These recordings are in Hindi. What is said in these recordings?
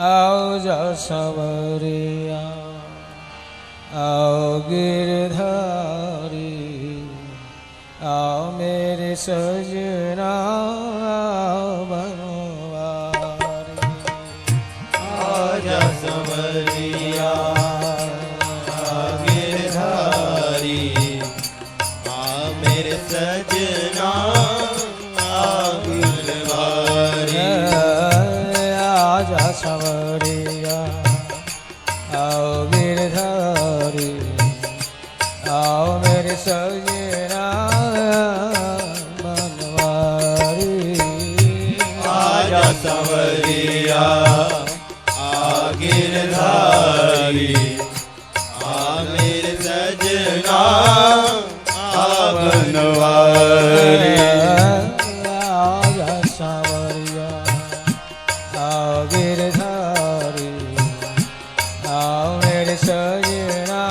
आओ जा सवरिया आओ गिरधारी आओ मेरे सजना बनवारी। आजा सवरिया गिरधारी आ मेरे सजना गिरधारी। आजा सवरिया आओ गिरधारी आओ मेरे सजना बनवारी। आजा सवरिया गिरधारी आ मेरे सजना बनवारी। आजा सवरिया आओ गिरधारी आओ मेरे सजना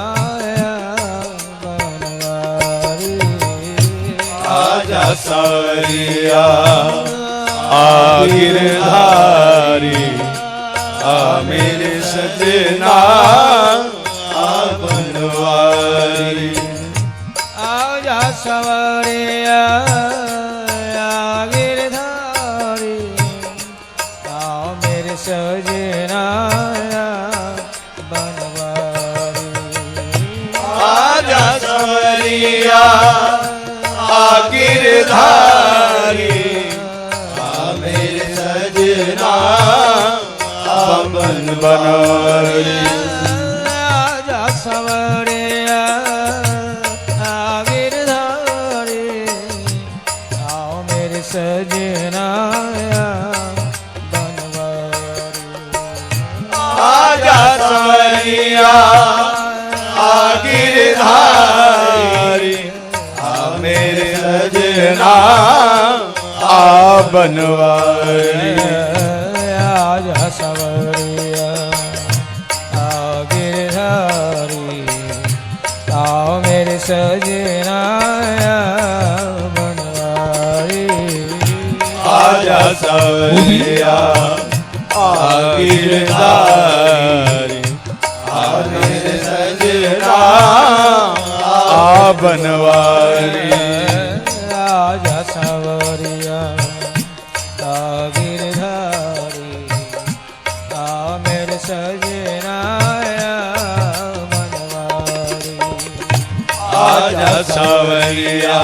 बनवारी। आजा सवरिया गिरधारी आ मेरे सजना बनवारी। आजा सवरिया गिरधारी आओ मेरे सजना बनवारी। आजा सवरिया गिरधारी आ मेरे सजना बनवारी। आजा सवरिया गिरधारी आओ मेरे सजना बनवारी। आजा सवरिया गिरधारी आ मेरे सजना बनवारी। आजा सवरिया गिरधारी आओ मेरे सजना बनवारी। आजा सवरिया गिरधारी आ मेरे सजना बनवारी। आजा सवरिया गिरधारी आओ मेरे सजना बनवारी। आजा सवरिया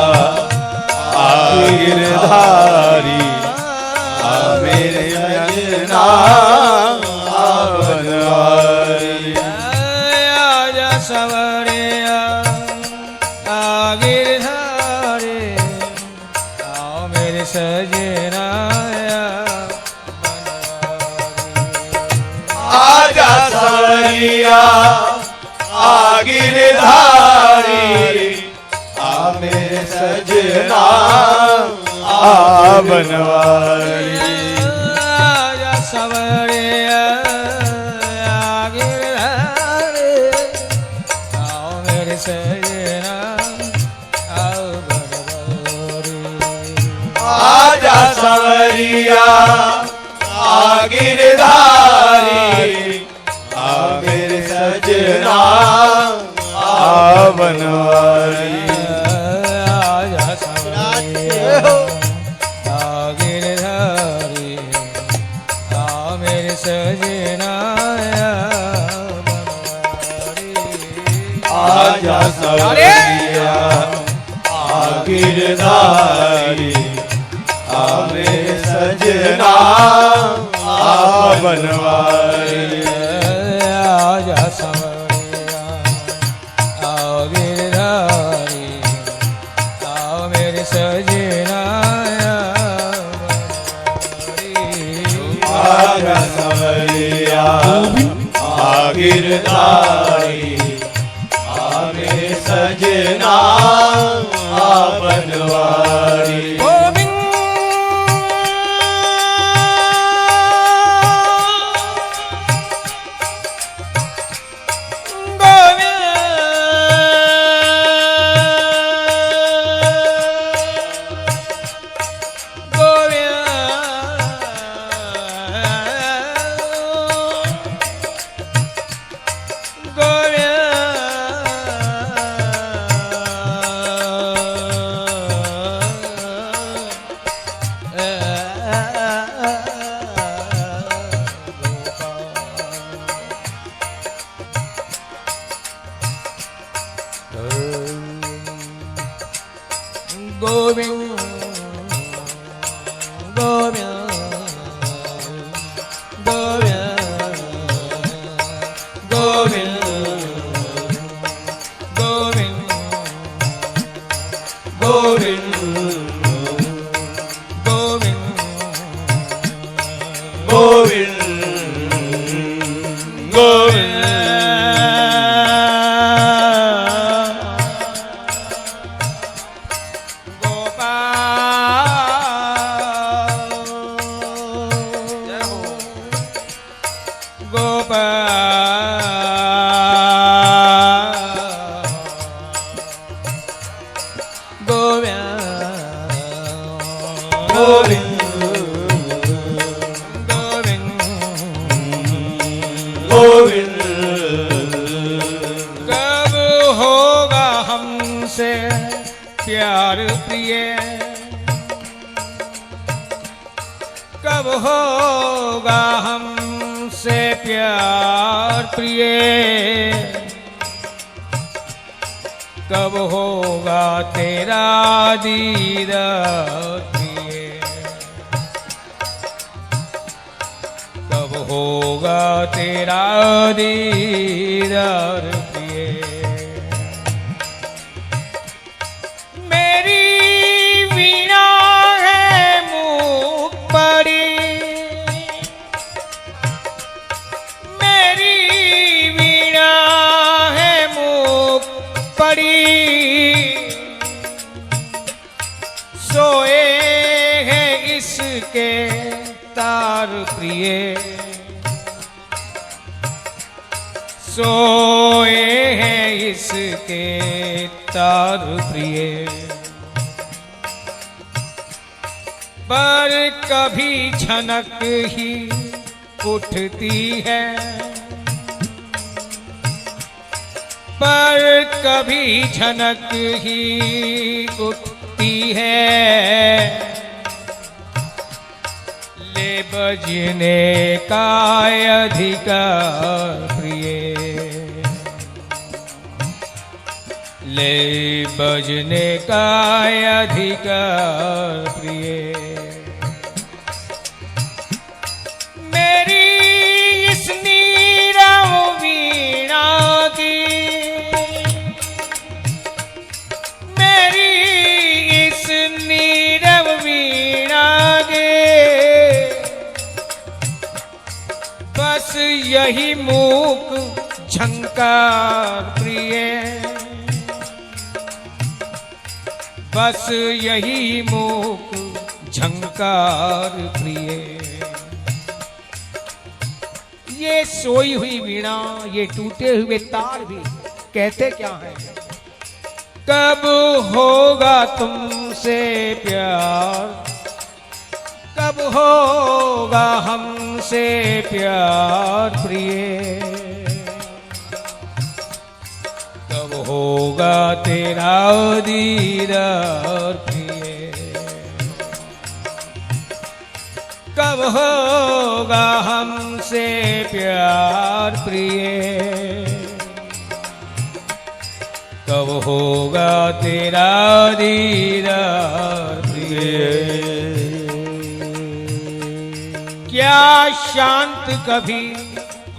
गिरधारी आ मेरे सजना बनवारी। आजा सवरिया गिरधारी आओ मेरे सजना आजा सवरिया गिरधारी आ मेरे सजना बनवारी। आजा सवरिया गिरधारी आओ मेरे सजना बनवारी। आजा सवरिया गिरधारी आ मेरे सजना बनवारी। आजा सवरिया गिरधारी आओ मेरे सजना बनवारी। आजा सवरिया गिरधारी आ मेरे सजना बनवारी। आजा सवरिया गिरधारी आओ मेरे सजना बनवारी। आजा सवरिया गिरधारी आ मेरे सजना बनवारी। गोविंद कब होगा हमसे प्यार प्रिय, कब होगा हमसे प्यार प्रिय, कब होगा तेरा दीदार प्रिय, कब होगा तेरा दीदार प्रिय। मेरी वीणा है मूक पड़ी, मेरी वीणा है मूक पड़ी, सोए हैं इसके तार प्रिय, सोए हैं इसके तार प्रिय। पर कभी झनक ही उठती है, पर कभी झनक ही उठती है, ले बजने का अधिकार प्रिय, ले बजने का अधिकार प्रिय। मेरी इस नीरव वीणा की, मेरी इस नीरव वीणा की, बस यही मूक झंकार प्रिय, बस यही मूक झंकार प्रिय। ये सोई हुई वीणा, ये टूटे हुए तार भी कहते क्या है? कब होगा तुमसे प्यार, कब होगा हमसे प्यार प्रिय, कब होगा तेरा दीदार प्रिय, कब होगा हमसे प्यार प्रिय, कब होगा तेरा दीदार प्रिय। क्या शांत कभी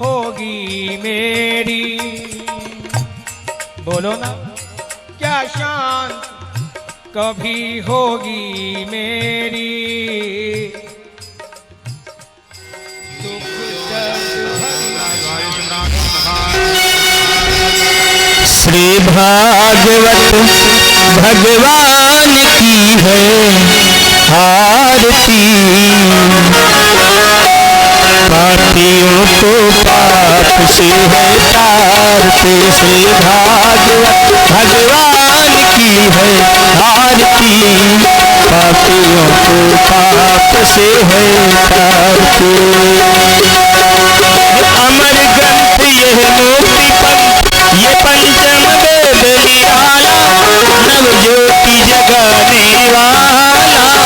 होगी मेरी, बोलो ना, क्या शांत कभी होगी मेरी, दुख दर्द श्री भागवत भगवान की है आरती, पापियों को पाप से है तारते। श्री भागवत भगवान की है आरती, पापियों को पाप से है तारते। अमर ग्रंथ ये मुक्ति पंथ, ये पंचम वेद निराला, नव ज्योति जगाने वाला।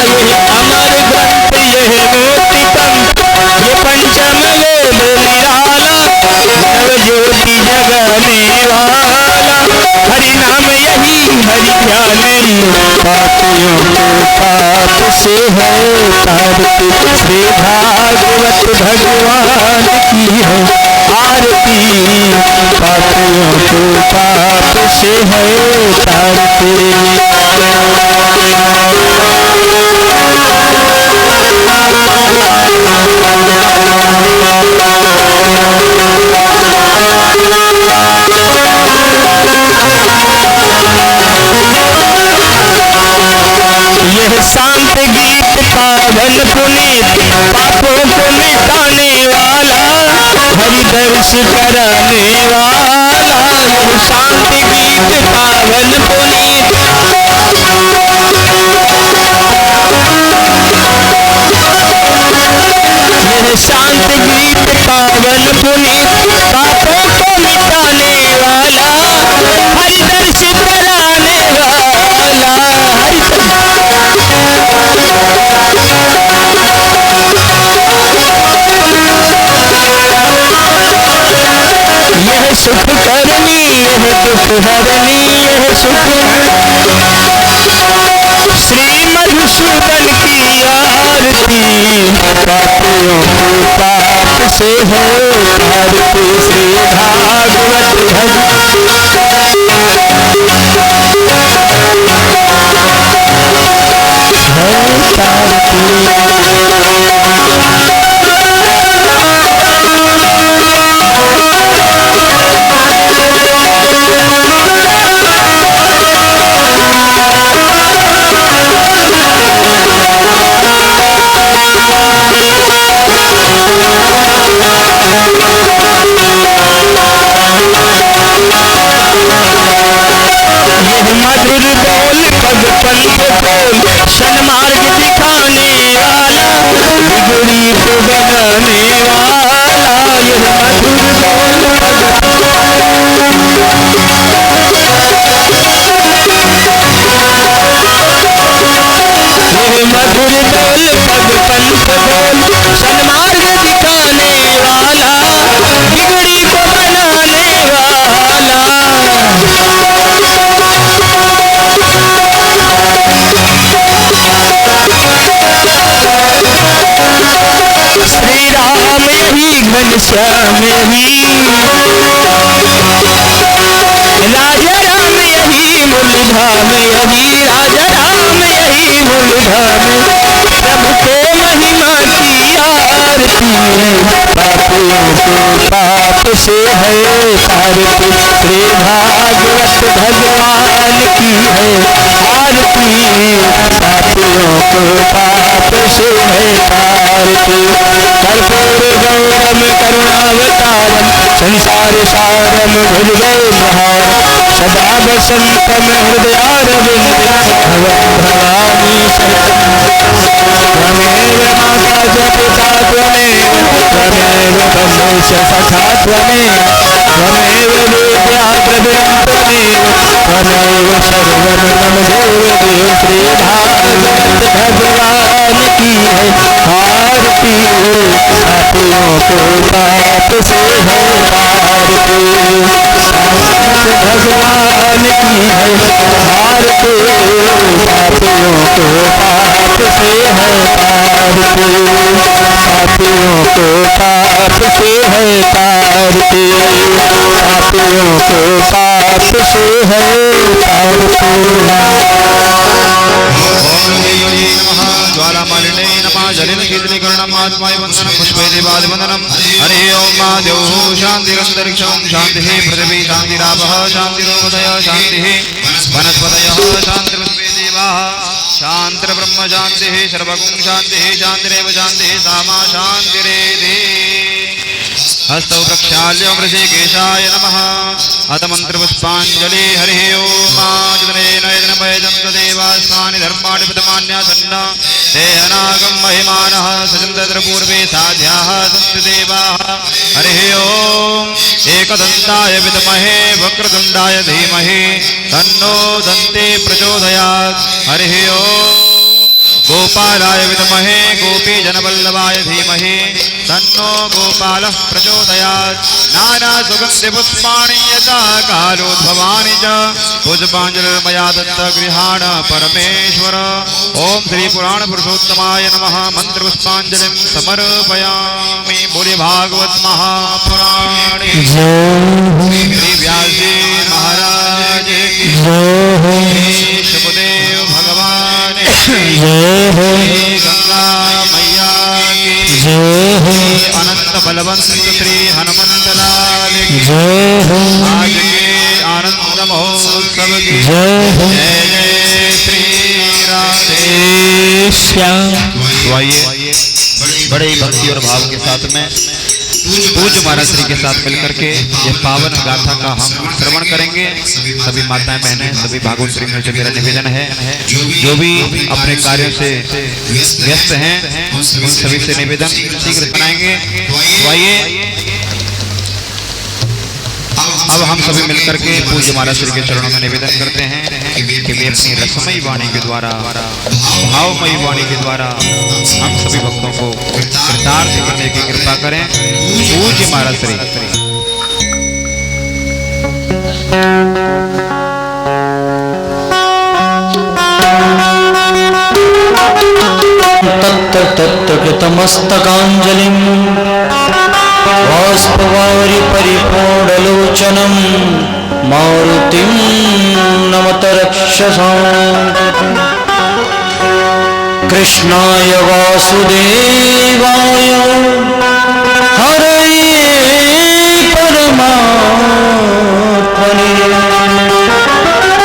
ये अमर ग्रंथ ये मुक्ति पंथ, ये पंचम वेद निराला, नव ज्योति जगाने वाला। हरि नाम यही हरि ध्यान, पापियों को पाप से है तारते। श्री भागवत भगवान की है आरती, पापियों को पाप से है तारते। यह शांत गीत पावन पुनीत, पापों को मिटाने वाला। हरि दर्श कराने वाला, यह शांति गीत पावन पुनीत। यह शांत गीत पावन पुनीत, पापों को मिटाने वाला, हरि दर्श कराने वाला, यह सुख करनी, यह दुख हरनी, यह सुख श्री मधुसूदन की आरती, पापियों को पाप से है आरती, श्री भागवत मधुर बोल पग पंथ बोल, सन्मार्ग दिखाने वाला, बिगड़ी को बनाने वाला, यह मधुर बोल यह मधुर बोल पग पंथ बोल, सन्मार्ग दिखाने वाला, बिगड़ी को बनाने वाला, श्री राम यही घनश्याम यही, राजा राम यही मूलधाम यही, राजा राम यही मूलधाम, प्रभु को महिमा की आरती, पापियों को पाप से है आरती, श्री भागवत भगवान की है आरती, पापियों को पाप से है आरती, कर्पूर गौरम करुणावतारम, संसार सारम भुजगेन्द्रहार, सदा वसंतम हृदयारविंद, भवानी त्वमेव माता च पिता त्वमेव, त्वमेव बन्धु च सखा त्वमेव, त्वमेव विद्या द्रविणं त्वमेव, त्वमेव सर्वं मम देव देव, श्री भागवत भगवान की है आरती, पापियों को पाप से है आरती, भगवान की है आरती, पापियों को पाप से है आरती, पापियों को पाप से है आरती, पापियों को पाप से है आरती। ज्वालामालिने नमः जलिन कीर्तनीकरणम् आत्माय वन्दनं पुष्पे देवादिवन्दनं। हरि ओं महादेव शान्तिरन्तरिक्षं शान्तिः पृथिवी शान्तिरापः शान्तिरोपदयः शान्तिः वनस्पतयः शान्तिर्विश्वे देवाः शान्तिर्ब्रह्म शान्तिः सर्वगुं शान्तिः शान्तिरेव शान्तिः सामा शान्तिरेधि। हस्तौ प्रक्षाल्य ऋषिकेशाय नमः। अथ मन्त्रपुष्पाञ्जलि। हरिः ओं माजनेन यजनमयजन्त देवास्मानि धर्माणि प्रथमान्यासन्न ते अनागं महिमानः सजन्तद्रपूर्वे साध्याः सन्ति देवाः। हरिः ओं एकदन्ताय विद्महे वक्रतुण्डाय धीमहि तन्नो दन्ते प्रचोदयात्। हरिः ओं गोपालाय विद्महे गोपीजनवल्लभाय धीमहि तन्नो गोपालः प्रचोदयात्। नानासुगन्धिपुष्पाणि यथा कालोद्भवानि च पुष्पाञ्जलिर्मया दत्तगृहाण परमेश्वर। ओं श्री पुराणपुरुषोत्तमाय नमः। मन्त्रपुष्पाञ्जलिं समर्पयामि। बोले भागवत महापुराणे श्री व्यासजी महाराज की शुभदेव भगवान गंगा मैया की अनंत बलवंत श्री हनुमंत लाल की आज के आनंद महोत्सव की जय जय श्री राधे श्याम। तो आइए बड़े भक्ति और भाव के साथ में पूज्य महाराज श्री के साथ मिलकर के ये पावन गाथा का हम श्रवण करेंगे। सभी माताएं बहनें सभी भागवत श्री में से मेरा निवेदन है, जो भी अपने कार्यों से व्यस्त हैं उन सभी से निवेदन शीघ्र सुनाएंगे। तो आइए अब हम सभी मिलकर के पूज्य महाराज श्री के चरणों में निवेदन करते हैं कि वे अपनी रसमयी वाणी के द्वारा भावमयी वाणी के द्वारा हम सभी भक्तों को कृतार्थ करने की कृपा करें। पूज्य महाराज श्री। तत्त तत्त कृतमस्तकाञ्जलिं बाष्पवारि परिपूर्णलोचनं मारुतिं नमत रक्षसां। कृष्णाय वासुदेवाय हरये परमात्मने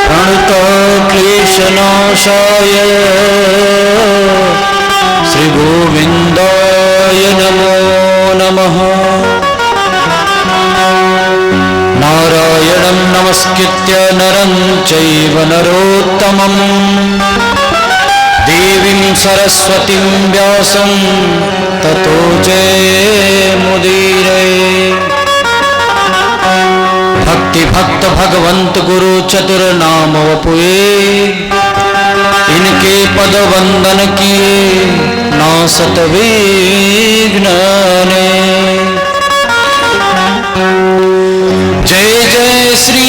प्रणतक्लेशनाशाय श्रीगोविन्दाय नमो नमः। नारायणं नमस्कृत्य नरं चैव नरोत्तमं देवीं सरस्वतीं व्यासं ततो जयमुदीरये। भक्ति भक्त भगवंत गुरु चतुर्नाम वपुए इनके पद वंदन किए नासत विघ्न ने। जय जय श्री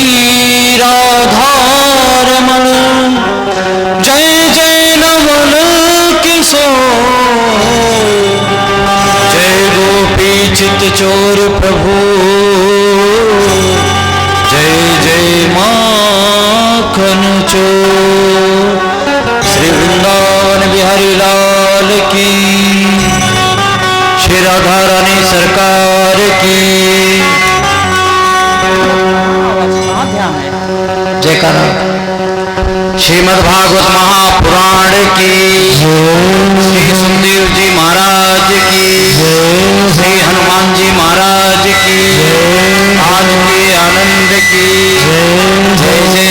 राधारमण जय जय नवल किशोर जय गोपी चित चोर प्रभु जय जय माखन चोर। श्री वृंदावन बिहारी लाल की, श्री राधा रानी सरकार की जयकारा। श्रीमद् भागवत महापुराण की, श्री सुखदेव जी महाराज की, श्री हनुमान जी महाराज की, आज के आनंद की। जय जय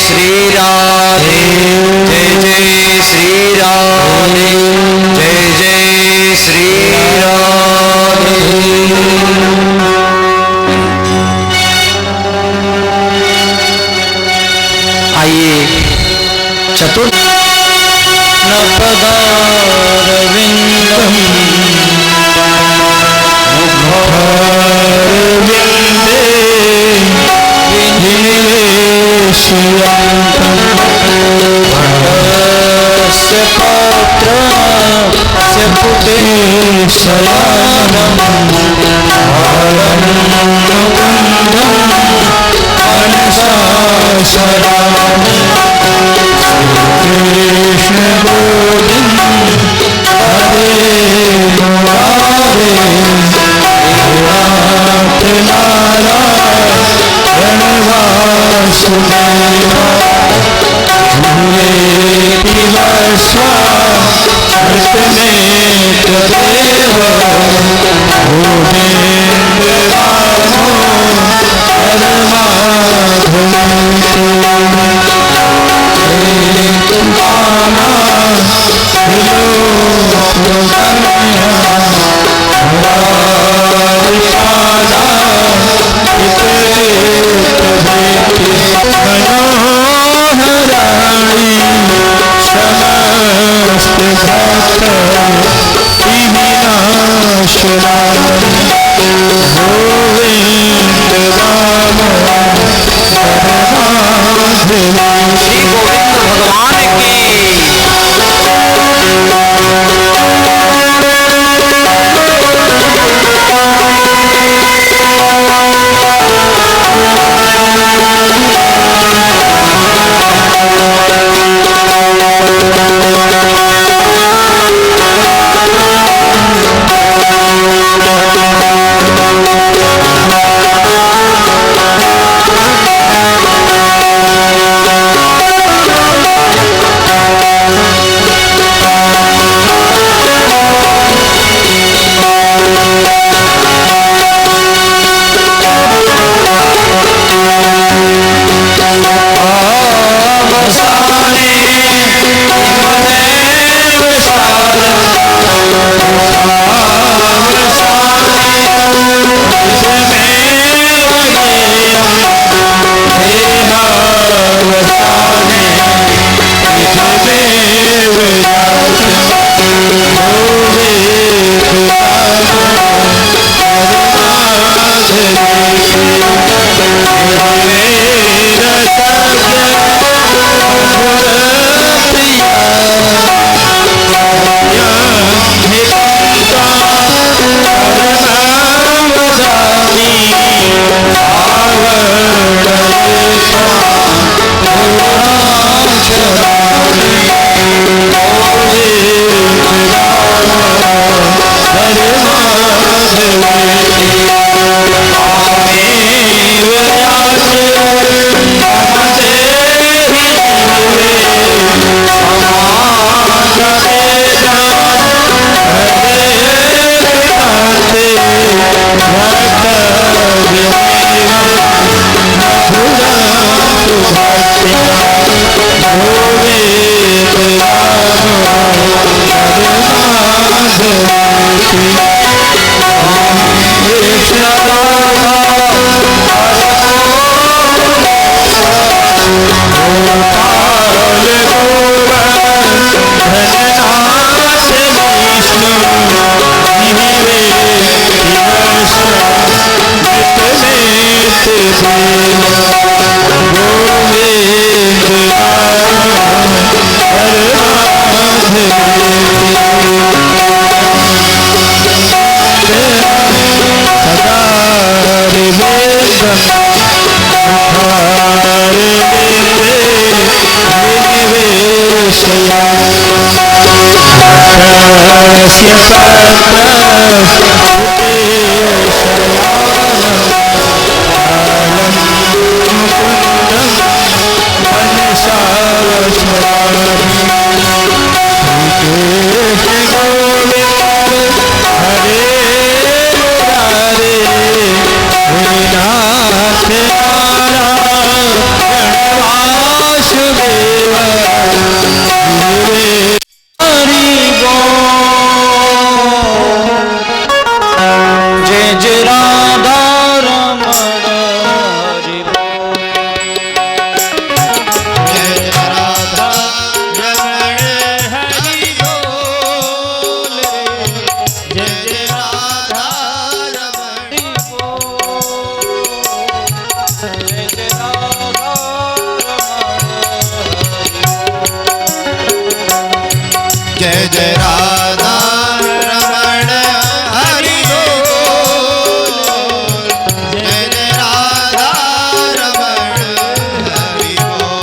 श्री राधे जय जय श्री राधे जय जय श्री राधे। आइए चतुर्थ पदारविंदम मुखरविंदे विनिवेशयन्तं भट्टस्य पत्रस्य पुटे शयानं मनसाशरामि। कृष्ण गोविंद हरे जय जय राधा रमण हरि बोल। जय जय राधा रमण हरि बोल।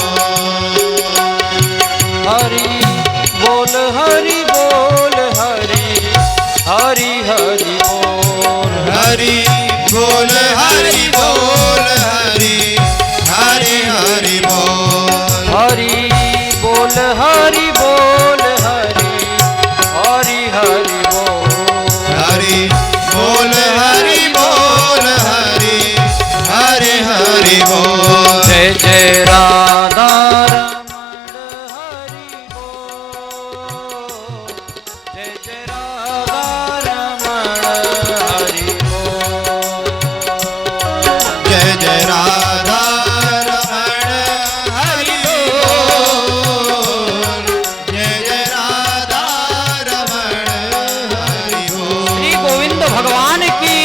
हरि बोल हरि बोल हरि हरि हरि बोल हरि बोल हरि बोल हरि हरि हरि बोल। हरि बोल हरि बोल हरि हरि हरि बोल। हरि बोल हरि बोल हरि हरि हरि बोल। जय जय राधा रमण हरि बोल। जय जय राधा रमण हरि बोल। जय जय राधा रमण हरि बोल। जय जय राधा रमण हरि बोल। श्री गोविंद भगवान की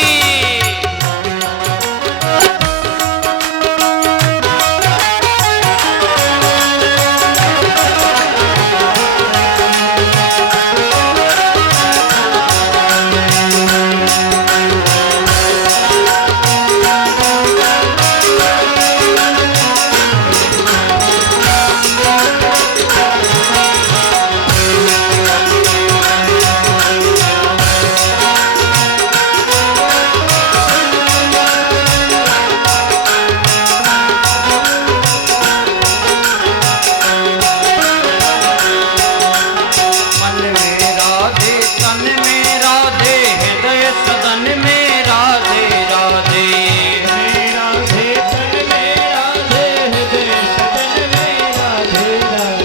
मन में राधे तन में राधे हृदय सदन में राधे राधे। राधे तन में राधे हृदय सदन में राधे राधे।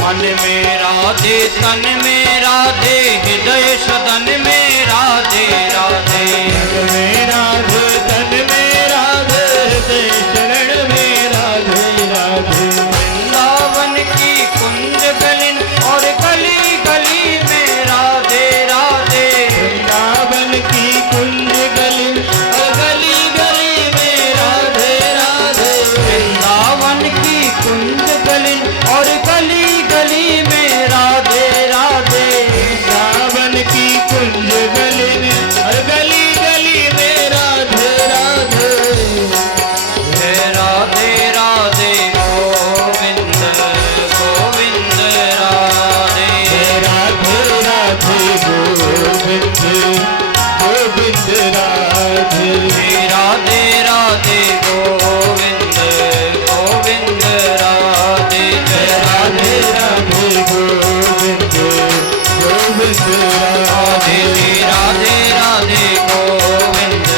मन में राधे तन में राधे हृदय सदन में राधे राधे। राधे तन में राधे हृदय शरण में राधे राधे। वृंदावन की कुंज गलिन और गली गली में राधे राधे। वृंदावन की कुंज गलिन और गली गली में राधे राधे। वृंदावन की कुंज गलिन और गली गली में राधे राधे। वृंदावन की कुंज गलिन और गली गली में राधे राधे। जय राधे राधे गोविंद गोविंद राधे। राधे राधे गोविंद गोविंद राधे। श्री राधे राधे गोविंद गोविंद राधे। जय राधे राधे गोविंद गोविंद राधे। श्री राधे राधे गोविंद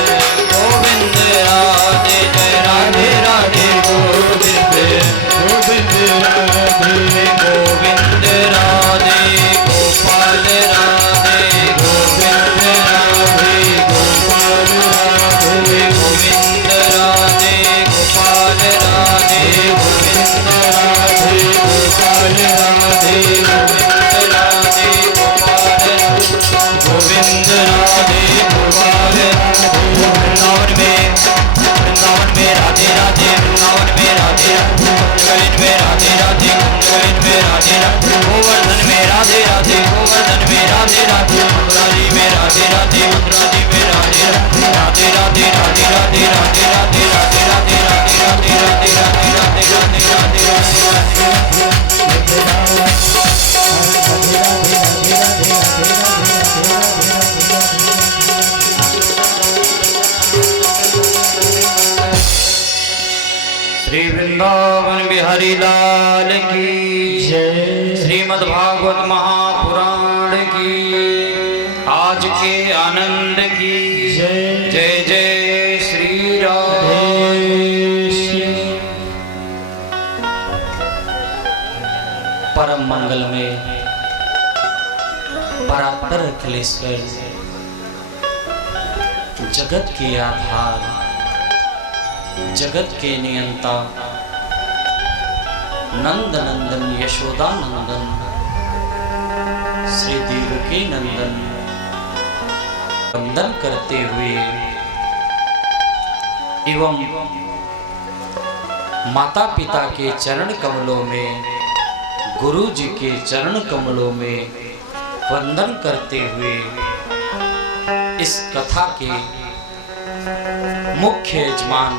गोविंद राधे। जय राधे राधे गोविंद गोविंद राधे। गोविंद राधे गोपाल राधे गोविंद राधे गोपाल राधे। गोविंद राधे गोपाल राधे गोविंद राधे गोपाल राधे। गोविंद राधे गोपाल गोविंद राधे गोपाल। वृंदावन में में राधे राधे, वृंदावन में राधे राधे, कुंजगलिन में राधे राधे, कुंजगलिन में राधे राधे, गोवर्धन में राधे राधे, गोवर्धन में राधे राधे, मथुराजी में राधे राधे, मथुराजी में राधे राधे, राधे राधे राधे राधे राधे राधे राधे राधे राधे राधे राधे राधे राधे राधे राधे श्री वृंदावन बिहारी लाल की जय। श्रीमद् भागवत महापुराण की आज के आनंद की जय। जय जय श्री राम। परम मंगल में परात्पर अखिलेश्वर जगत के आधार, जगत के नियंता, नंद नंदन यशोदा नंदन श्री देवकी नंदन वंदन करते हुए एवं माता पिता के चरण कमलों में, गुरु जी के चरण कमलों में वंदन करते हुए इस कथा के मुख्य यजमान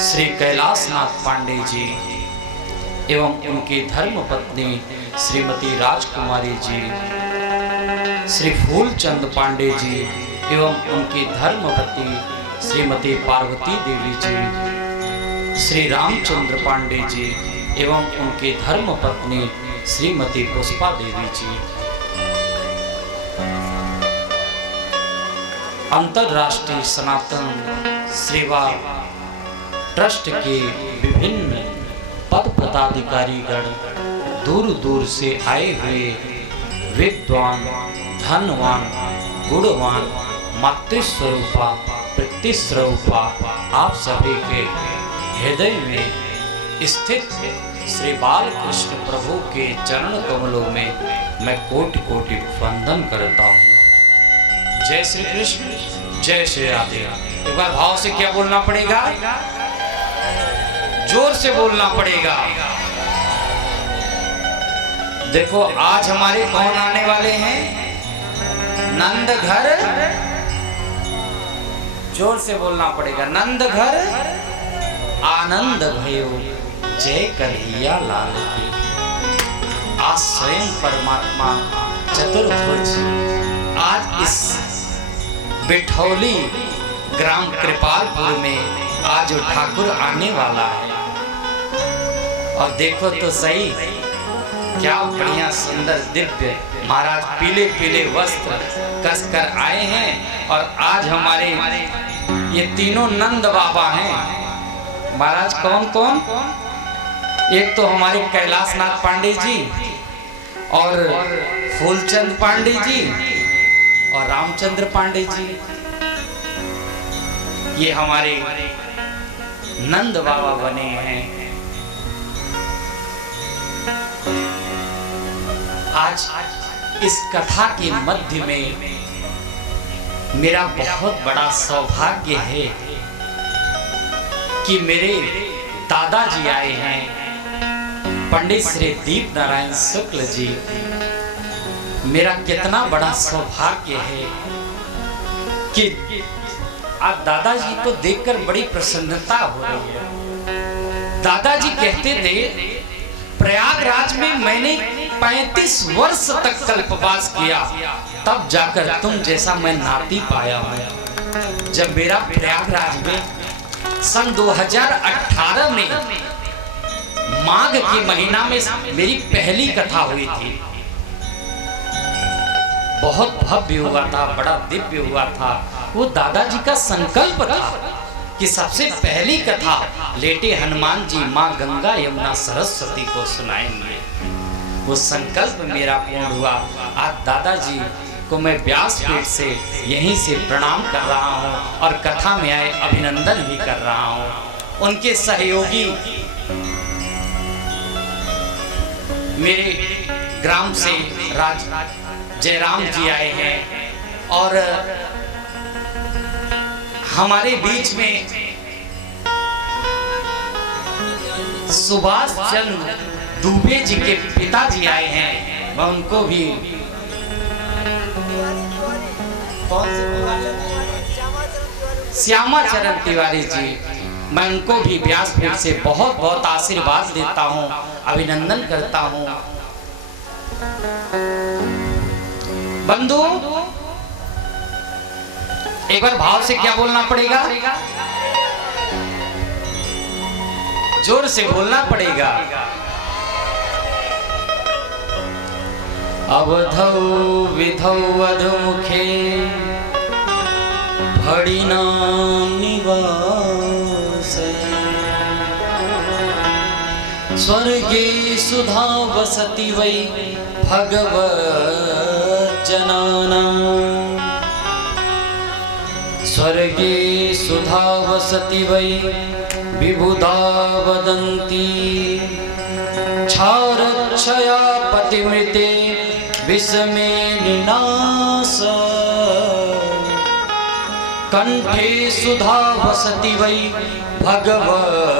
श्री कैलाशनाथ पांडे जी एवं उनकी धर्म पत्नी श्रीमती राजकुमारी जी, श्री फूलचंद पांडे जी एवं उनकी धर्मपति श्रीमती पार्वती देवी जी, श्री रामचंद्र पांडे जी एवं उनकी धर्मपत्नी श्रीमती पुष्पा देवी जी, अंतरराष्ट्रीय सनातन सेवा ट्रस्ट के विभिन्न पद पदाधिकारीगण, दूर दूर से आए हुए विद्वान, धनवान, गुणवान, मातृस्वरूपा, प्रतिस्वरूपा आप सभी के हृदय में स्थित श्री बालकृष्ण प्रभु के चरण कमलों में मैं कोटि कोटि वंदन करता हूँ। जय श्री कृष्ण, जय श्री राधे। एक बार भाव से क्या बोलना पड़ेगा? जोर से बोलना पड़ेगा। देखो आज हमारे कौन आने वाले हैं? नंद घर, जोर से बोलना पड़ेगा। नंद घर आनंद भयो जय कन्हैया लाल की। आज स्वयं परमात्मा चतुर्भुज आज इस बिठौली ग्राम कृपालपुर में आज वो ठाकुर आने वाला है। और देखो तो सही क्या बढ़िया सुंदर दिव्य महाराज पीले पीले वस्त्र कसकर आए हैं। और आज हमारे ये तीनों नंद बाबा हैं। महाराज कौन कौन? एक तो हमारे कैलाशनाथ पांडे जी और फूलचंद पांडे जी और रामचंद्र पांडे जी, ये हमारे नंद बाबा बने हैं। आज इस कथा के मध्य में मेरा बहुत बड़ा सौभाग्य है कि मेरे दादाजी आए हैं, पंडित श्री दीप नारायण शुक्ल जी। मेरा कितना बड़ा सौभाग्य है कि आज दादाजी को देखकर बड़ी प्रसन्नता हो रही है। दादाजी कहते थे प्रयागराज में मैंने 35 वर्ष तक कल्पवास किया, तब जाकर तुम जैसा मैं नाती पाया हूं। जब मेरा प्रयागराज में सन 2018 में माघ के महीना में मेरी पहली कथा हुई थी। बहुत भव्य हुआ था, बड़ा दिव्य हुआ था। वो दादाजी का संकल्प था कि सबसे पहली कथा लेटे हनुमान जी माँ गंगा यमुना सरस्वती को सुनाएंगे। वो संकल्प मेरा पूर्ण हुआ। आज दादाजी को मैं व्यासपीठ से यहीं से प्रणाम कर रहा हूँ और कथा में आए अभिनंदन भी कर रहा हूँ। उनके सहयोगी मेरे ग्राम से राज जयराम जी आए हैं और हमारे बीच में सुभाष चंद्र दुबे जी के पिताजी आए हैं। मैं उनको भी श्यामा चरण तिवारी जी, मैं उनको भी व्यासपीठ से बहुत बहुत आशीर्वाद देता हूँ, अभिनंदन करता हूँ। बंधु, एक बार भाव से क्या बोलना पड़ेगा? जोर से बोलना पड़ेगा। अवधौ विधौ अधमुखे फणिनाम निवासे स्वर्गे सुधा वसति वै भगवज्जनानां स्वर्गे सुधा वसति वै विबुधा वदन्ति क्षारक्षया पतिमृते विषमे निनाश कंठे सुधा वसति वै भगवज्जनानां।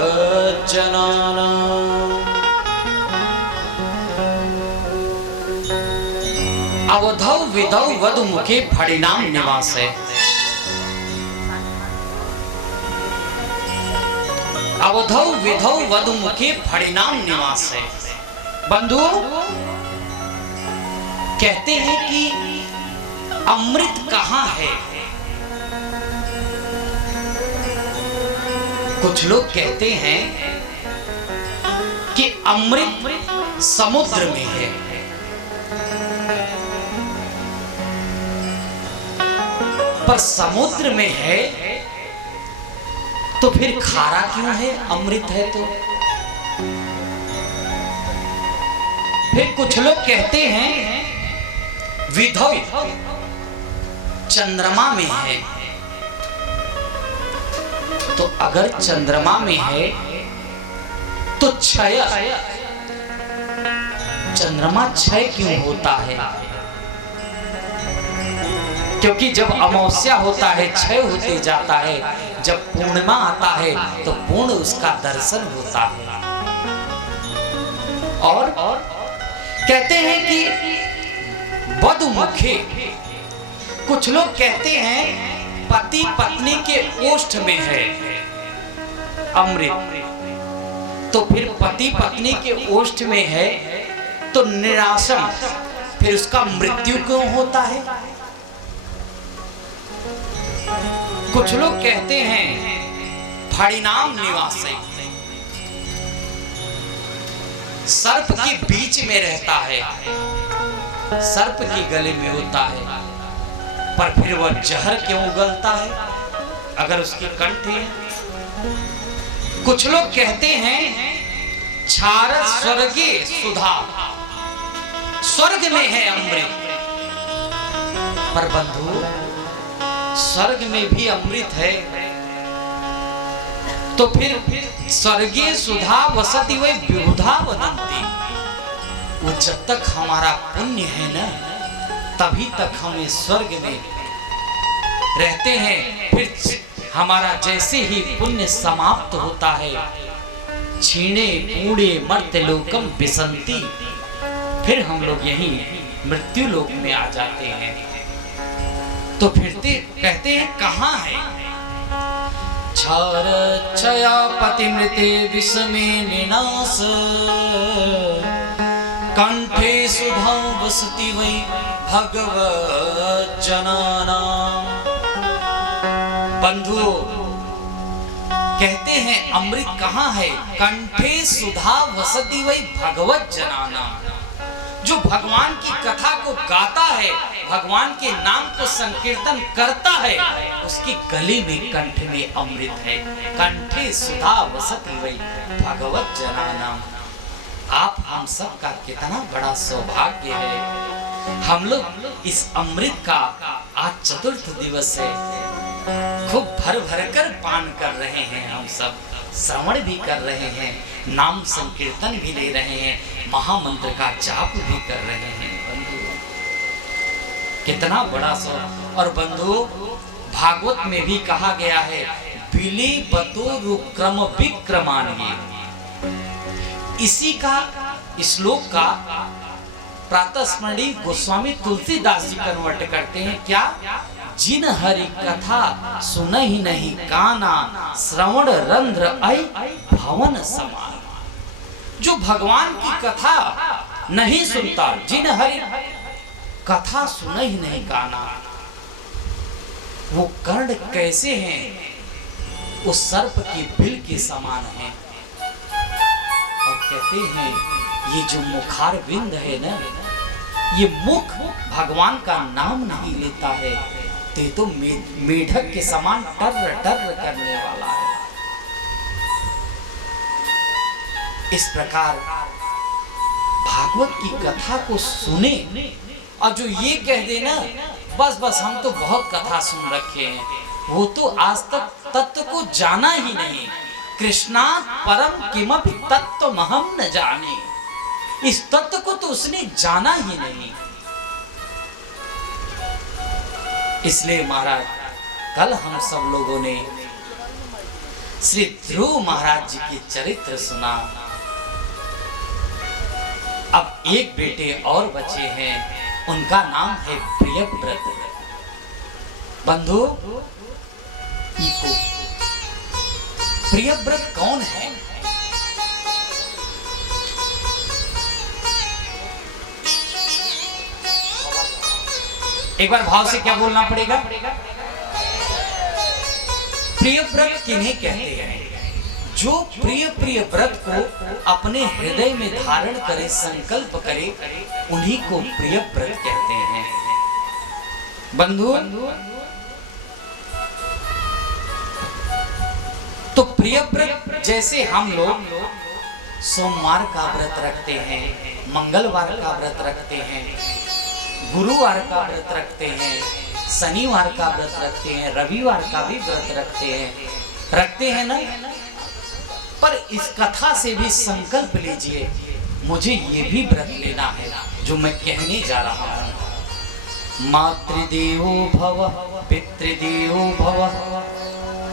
अवधौ विधौ वधुमुखे फणिनाम निवासे। अवधौ विधौ वधुमुखे फणिनाम निवासे। बंधु, कहते हैं कि अमृत कहाँ है? कुछ लोग कहते हैं कि अमृत समुद्र में है। पर समुद्र में है तो फिर खारा क्यों है? अमृत है तो। फिर कुछ लोग कहते हैं विधौ चंद्रमा में है। तो अगर चंद्रमा में है तो क्षय, चंद्रमा क्षय क्यों होता है? क्योंकि जब अमावस्या होता है क्षय होते जाता है, जब पूर्णिमा आता है तो पूर्ण उसका दर्शन होता है। और कहते हैं कि वधुमुखे, कुछ लोग कहते हैं पति पत्नी के ओष्ठ में है अमृत। तो फिर पति पत्नी के ओष्ठ में है तो निराशम, फिर उसका मृत्यु क्यों होता है? कुछ लोग कहते हैं फणिनाम निवासे, सर्प के बीच में रहता है, सर्प के गले में होता है, पर फिर वह जहर क्यों उगलता है अगर उसके कंठ है? कुछ लोग कहते हैं क्षारद स्वर्गे सुधा, स्वर्ग में है अमृत। पर बंधु, स्वर्ग में भी अमृत है तो फिर स्वर्गे सुधा वसति वै विबुधा वदन्ति। वो जब तक हमारा पुण्य है ना, तभी तक हम इस स्वर्ग में रहते हैं। फिर हमारा जैसे ही पुण्य समाप्त होता है, क्षीणे पूणे मर्त्य लोकम विसंति, फिर हम लोग यहीं मृत्यु लोक में आ जाते हैं। तो फिरते कहते हैं कहाँ है? क्षार क्षया पतिमृते विषमे निनाश कंठे सुधा वसति वै भगवज्जनानां। बंधुओं, कहते हैं अमृत कहाँ है? कंठे सुधा वसति वै भगवज्जनानां। जो भगवान की कथा को गाता है, भगवान के नाम को संकीर्तन करता है, उसकी गले में कंठ में अमृत है। कंठे सुधा वसति वै भगवज्जनानां। आप हम सब का कितना बड़ा सौभाग्य है, हम लोग इस अमृत का आज चतुर्थ दिवस है, खूब भर भर कर पान कर रहे हैं। हम सब श्रवण भी कर रहे हैं, नाम संकीर्तन भी ले रहे हैं, महामंत्र का जाप भी कर रहे हैं। बंधु, कितना बड़ा सौ। और बंधु, भागवत में भी कहा गया है, बिली बतोरुक्रम विक्रमान्ये। इसी का श्लोक का प्रातः स्मरणीय गोस्वामी तुलसीदास जी कन्वर्ट करते हैं क्या? जिन हरि कथा सुन ही नहीं काना, श्रवण रंध्र आई भवन समान। जो भगवान की कथा नहीं सुनता, जिन हरि कथा सुन ही नहीं काना, वो कर्ण कैसे हैं? उस सर्प की बिल के समान हैं। और कहते हैं ये जो मुखार बिंद है ना, ये मुख भगवान का नाम नहीं लेता है, तो मेढक के समान टर्र टर्र करने वाला है। इस प्रकार भागवत की कथा को सुने और जो ये कह देना बस बस हम तो बहुत कथा सुन रखे हैं, वो तो आज तक तत्व को जाना ही नहीं। कृष्णा परम किमपि तत्व महम न जाने, इस तत्व को तो उसने जाना ही नहीं। इसलिए महाराज कल हम सब लोगों ने श्री ध्रुव महाराज जी के चरित्र सुना। अब एक बेटे और बचे हैं, उनका नाम है प्रियव्रत। बंधु, प्रियव्रत कौन है? एक बार भाव से क्या बोलना पड़ेगा? प्रियव्रत किन्हें कहते हैं? जो प्रिय व्रत को अपने हृदय में धारण करे, संकल्प करे, उन्हीं को प्रियव्रत कहते हैं। बंधु, तो प्रियव्रत जैसे हम लोग सोमवार का व्रत रखते हैं, मंगलवार का व्रत रखते हैं, गुरुवार का व्रत रखते हैं, शनिवार का व्रत रखते हैं, रविवार का भी व्रत रखते हैं ना। पर इस कथा से भी संकल्प लीजिए, मुझे ये भी व्रत लेना है जो मैं कहने जा रहा हूँ। मातृदेवो भव, पितृदेवो भव,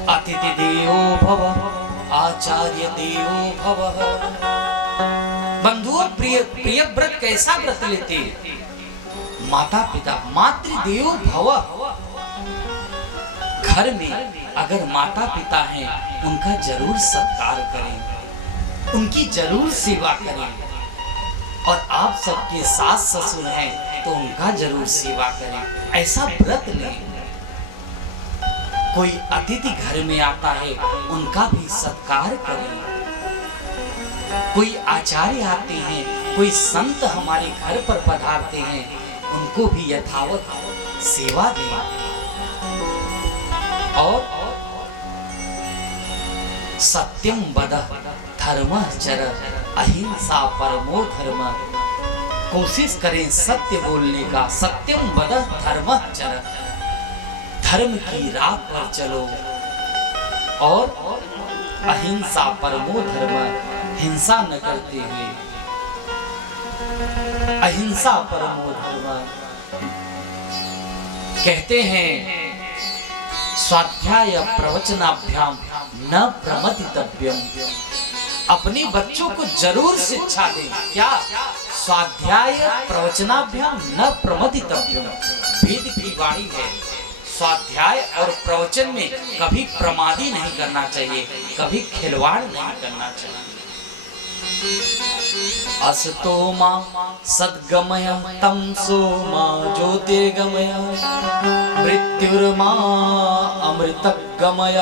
अतिथि देवो भव, आचार्य देवो भव। बंधुओं, प्रिय व्रत कैसा व्रत लेते? माता पिता, मातृदेवो भव। घर में अगर माता पिता हैं, उनका जरूर सत्कार करें, उनकी जरूर सेवा करें। और आप सबके सास ससुर हैं तो उनका जरूर सेवा करें। ऐसा व्रत लें। कोई अतिथि घर में आता है, उनका भी सत्कार करें। कोई आचार्य आते हैं, कोई संत हमारे घर पर पधारते हैं, उनको भी यथावत सेवा दें। और सत्यम वद धर्मः चर, अहिंसा परमो धर्म। कोशिश करें सत्य बोलने का। सत्यम वद धर्मः चर, धर्म की राह पर चलो। और अहिंसा परमो धर्म, हिंसा न करते हुए। अहिंसा परमो धर्म। कहते हैं स्वाध्याय प्रवचनाभ्याम न प्रमथितव्यम। अपने बच्चों को जरूर शिक्षा दें। क्या? स्वाध्याय प्रवचनाभ्याम न प्रमथितव्यम। वेद की वाणी है, स्वाध्याय और प्रवचन में कभी प्रमादी नहीं करना चाहिए, कभी खिलवाड़ नहीं करना चाहिए। असतो मा सद्गमय, तमसो मा ज्योतिर्गमय, मृत्युर्मा अमृतगमय।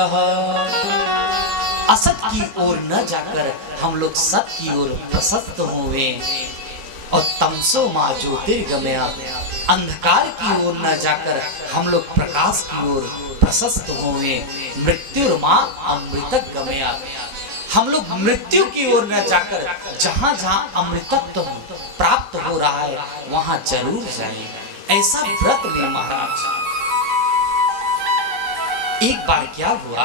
असत की ओर न जाकर हम लोग सत की ओर प्रशस्त हुए। और तमसो मा ज्योतिर्गमय, अंधकार की ओर न जाकर हम लोग प्रकाश की ओर प्रशस्त हुए। मृत्युर्मा अमृतगमय, हम लोग मृत्यु की ओर न जाकर जहां जहां अमृतत्व प्राप्त हो रहा है वहां जरूर जाएं। ऐसा व्रत ले महाराज। एक बार क्या हुआ,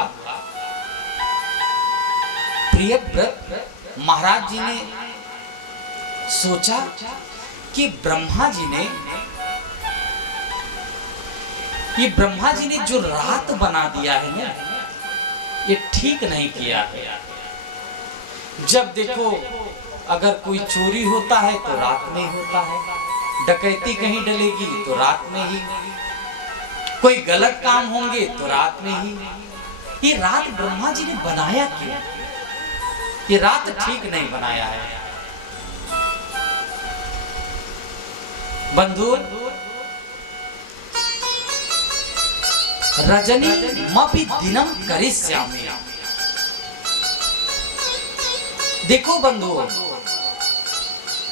प्रियव्रत महाराज जी ने सोचा कि ब्रह्मा जी ने ये ब्रह्मा जी ने जो रात बना दिया है ना, ये ठीक नहीं किया है। जब देखो अगर कोई चोरी होता है तो रात में ही होता है, डकैती कहीं डलेगी तो रात में ही, कोई गलत काम होंगे तो रात में ही। ये रात ब्रह्मा जी ने बनाया क्यों? ये रात ठीक नहीं बनाया है। बंधु, रजनी मपि दिनम करिष्यामि। देखो बंधु,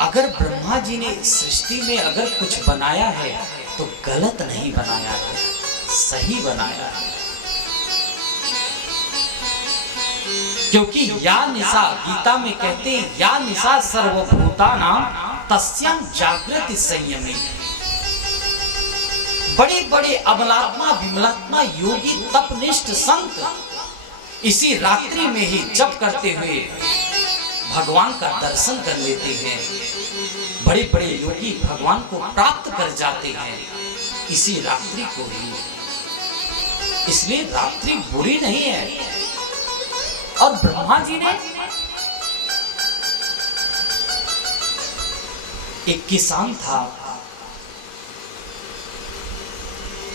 अगर ब्रह्मा जी ने सृष्टि में अगर कुछ बनाया है तो गलत नहीं बनाया है, सही बनाया है। क्योंकि या निशा, गीता में कहते हैं या निशा सर्वभूतानां तस्यां जागृति संयमी। बड़े बड़े अमलात्मा विमलात्मा योगी तपनिष्ठ संत इसी रात्रि में ही जप करते हुए भगवान का दर्शन कर लेते हैं। बड़े बड़े योगी भगवान को प्राप्त कर जाते हैं इसी रात्रि को ही। इसलिए रात्रि बुरी नहीं है। और ब्रह्मा जी ने, एक किसान था,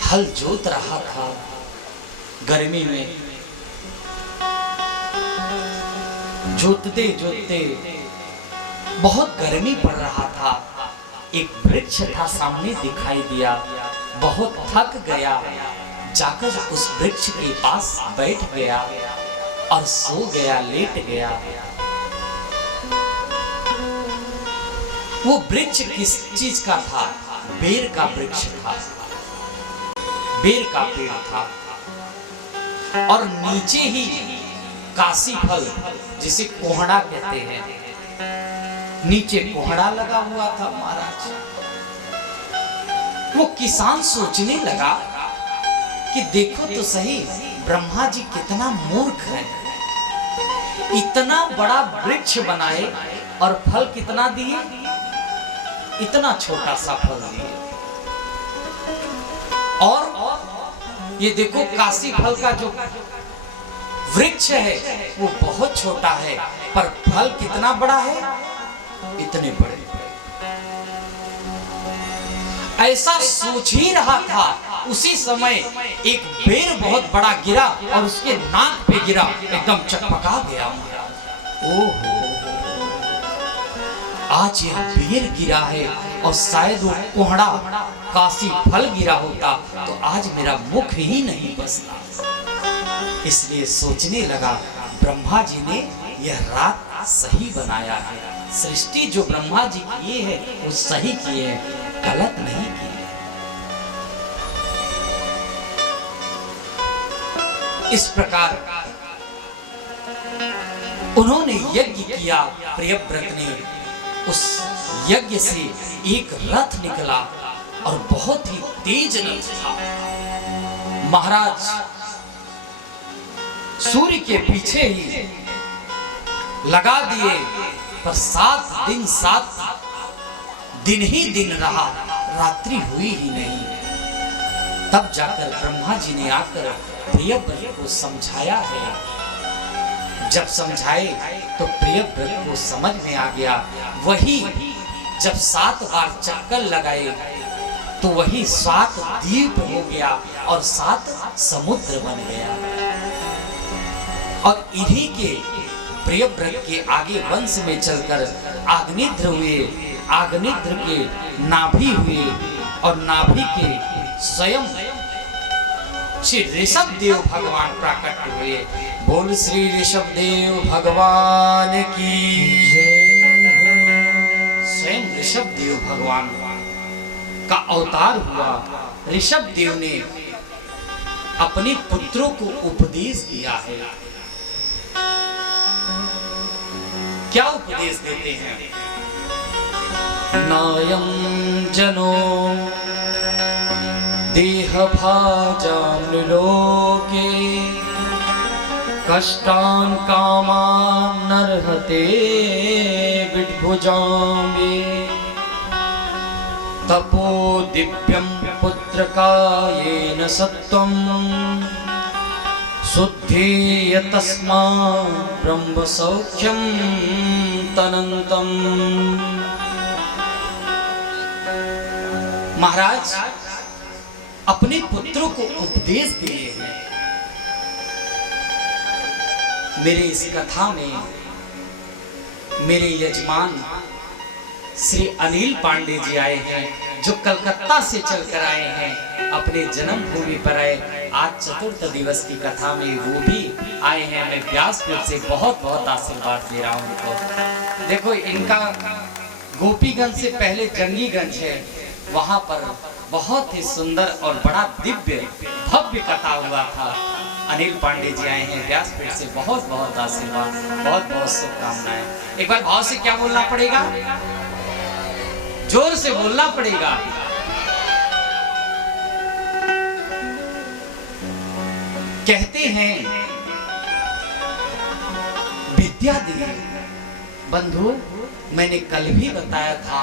हल जोत रहा था गर्मी में। जोतते जोतते बहुत गर्मी पड़ रहा था। एक वृक्ष था सामने दिखाई दिया, बहुत थक गया, जाकर उस वृक्ष के पास बैठ गया और सो गया, लेट गया। वो वृक्ष किस चीज का था? बेर का वृक्ष था, बेर का पेड़ था। और नीचे ही काशी फल, जिसे कोहड़ा कहते हैं, नीचे कोहड़ा लगा हुआ था महाराज। वो किसान सोचने लगा कि देखो तो सही, ब्रह्मा जी कितना मूर्ख है, इतना बड़ा वृक्ष बनाए और फल कितना दिए? इतना छोटा सा फल दिए। और ये देखो काशी फल का जो वृक्ष है वो बहुत छोटा है, पर फल कितना बड़ा है? इतने बड़े। ऐसा सोच ही रहा था, उसी समय एक बेर बहुत बड़ा गिरा और उसके नाक पे गिरा, एकदम चकपका गया। ओहो, आज यह बेर गिरा है और शायद वो कोहड़ा काशी फल गिरा होता तो आज मेरा मुख ही नहीं बसता। इसलिए सोचने लगा ब्रह्मा जी ने यह रात सही बनाया है। सृष्टि जो ब्रह्मा जी किए हैं वो सही किए हैं, गलत नहीं किए। इस प्रकार उन्होंने यज्ञ किया। प्रियव्रत ने, उस यज्ञ से एक रथ निकला और बहुत ही तेज रथ था। महाराज सूर्य के पीछे ही लगा दिए, पर 7 दिन 7 दिन ही दिन रहा, रात्रि हुई ही नहीं। तब जाकर ब्रह्मा जी ने आकर प्रियव्रत को समझाया है। जब समझाए तो प्रियव्रत को समझ में आ गया। वही जब 7 बार चक्कर लगाए तो वही 7 द्वीप हो गया और 7 समुद्र बन गया। और इन्हीं के प्रियव्रत के आगे वंश में चलकर अग्निद्र हुए, अग्निद्र के नाभि हुए और नाभि के स्वयं श्री ऋषभ देव भगवान प्रकट हुए। बोल श्री ऋषभ देव भगवान की जय। स्वयं ऋषभ देव भगवान का अवतार हुआ। ऋषभ देव ने अपने पुत्रों को उपदेश दिया है। क्या उपदेश देते हैं? नायं जनो देह भाजान लोके कष्टान कामान नरहते विद्भुजामि तपो दिव्यं पुत्र रुद्रकायेन सत्वं शुद्धेय तस्मात् ब्रह्म सौख्यं तनन्तम्। महाराज अपने पुत्रों को उपदेश दिए हैं। मेरे इस कथा में मेरे यजमान श्री अनिल पांडे जी आए हैं, जो कलकत्ता से चलकर आए हैं, अपने जन्मभूमि पर आए। आज चतुर्थ दिवस की कथा में वो भी आए हैं। मैं व्यासपीठ से बहुत बहुत आशीर्वाद दे रहा हूँ उनको। देखो, इनका गोपीगंज से पहले जंगीगंज है, वहां पर बहुत ही सुंदर और बड़ा दिव्य भव्य कथा हुआ था। अनिल पांडे जी आए हैं व्यासपीठ से, बहुत बहुत आशीर्वाद, बहुत बहुत शुभकामनाएं। एक बार भाव से क्या बोलना पड़ेगा? जोर से बोलना पड़ेगा। कहते हैं विद्या दी। बंधु, मैंने कल भी बताया था,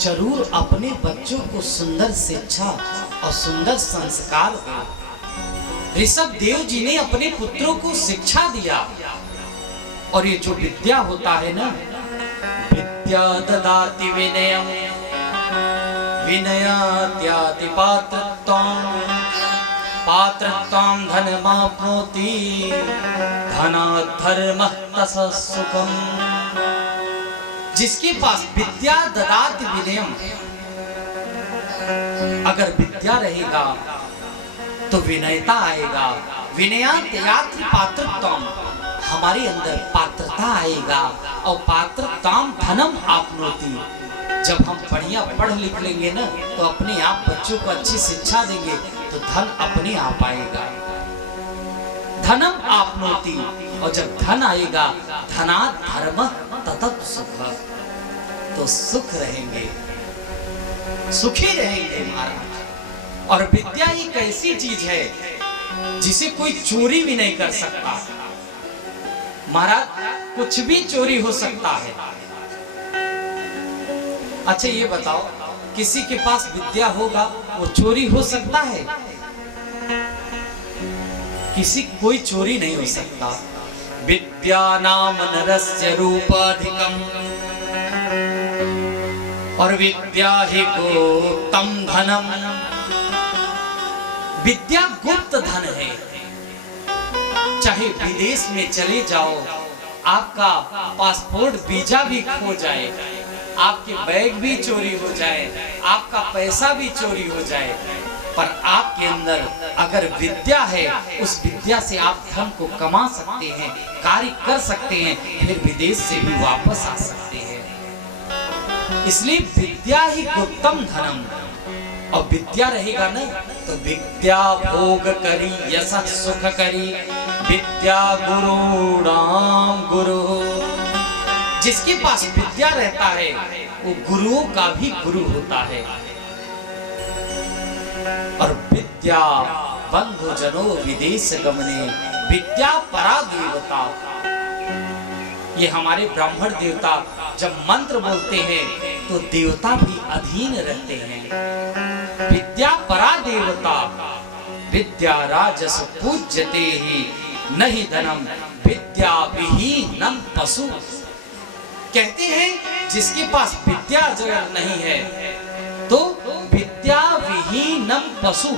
जरूर अपने बच्चों को सुंदर शिक्षा और सुंदर संस्कार दो। ऋषभ देव जी ने अपने पुत्रों को शिक्षा दिया। और ये जो विद्या होता है ना, विद्या ददाति विनयम विनयात्याति पात्रत्वं पात्रत्वं धनमाप्नोति धनात् धर्मः ततः सुखम्। जिसके पास विद्या ददाति विनयम, अगर विद्या रहेगा तो विनयता आएगा। विनयात्याति पात्रत्वम, हमारे अंदर पात्रता आएगा। और पात्रताम धनम आपनोति, जब हम बढ़िया पढ़ लिख लेंगे ना, तो अपने आप बच्चों को अच्छी शिक्षा देंगे तो धन अपने आप आएगा। धनम आपनोति, और जब धन आएगा, धनात् धर्म ततः सुख, तो सुख रहेंगे, सुखी रहेंगे महाराज। और विद्या एक ऐसी चीज है जिसे कोई चोरी भी नहीं कर सकता। महाराज, कुछ भी चोरी हो सकता है। अच्छा ये बताओ, किसी के पास विद्या होगा वो चोरी हो सकता है? कोई चोरी नहीं हो सकता। विद्या नाम नरस्य रूपाधिकम् और विद्या ही गुप्तम धनम। विद्या गुप्त धन है। चाहे विदेश में चले जाओ, आपका पासपोर्ट वीजा भी खो जाए, आपके बैग भी चोरी हो जाए, आपका पैसा भी चोरी हो जाए, पर आपके अंदर अगर विद्या है, उस विद्या से आप धन को कमा सकते हैं, कार्य कर सकते हैं, फिर विदेश से भी वापस आ सकते हैं। इसलिए विद्या ही गुप्तम धनम। और विद्या रहेगा ना, तो विद्या भोग करी यश सुख करी, विद्या गुरुणाम गुरु। जिसके पास विद्या रहता है वो गुरुओं का भी गुरु होता है। और विद्या बंधु जनो विदेश गमने, विद्या परा देवता। ये हमारे ब्राह्मण देवता जब मंत्र बोलते हैं तो देवता भी अधीन रहते हैं। विद्या परा देवता, विद्या राजस पूज्यते ही नहीं धनम, विद्या विहीनम पशु। कहते हैं जिसके पास विद्या जगह नहीं है तो विद्या विहीनम पशु,